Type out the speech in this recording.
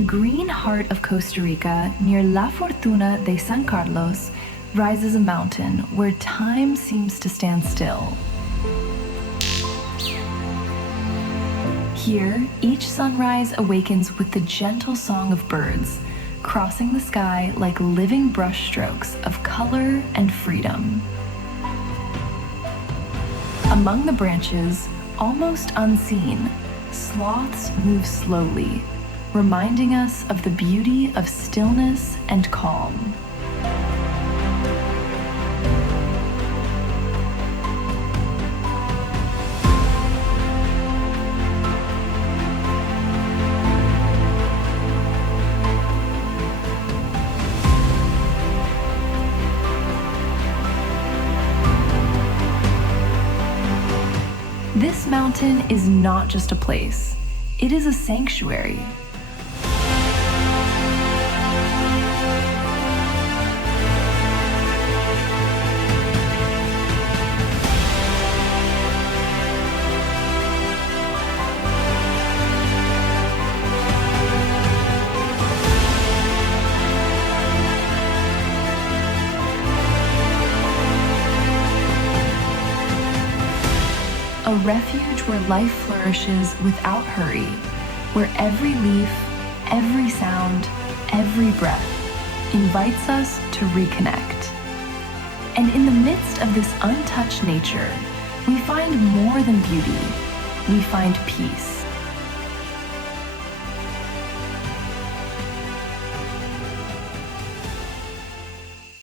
the green heart of Costa Rica, near La Fortuna de San Carlos, rises a mountain where time seems to stand still. Here, each sunrise awakens with the gentle song of birds, crossing the sky like living brushstrokes of color and freedom. Among the branches, almost unseen, sloths move slowly, reminding us of the beauty of stillness and calm. This mountain is not just a place, it is a sanctuary. A refuge where life flourishes without hurry, where every leaf, every sound, every breath invites us to reconnect. And in the midst of this untouched nature, we find more than beauty. We find peace.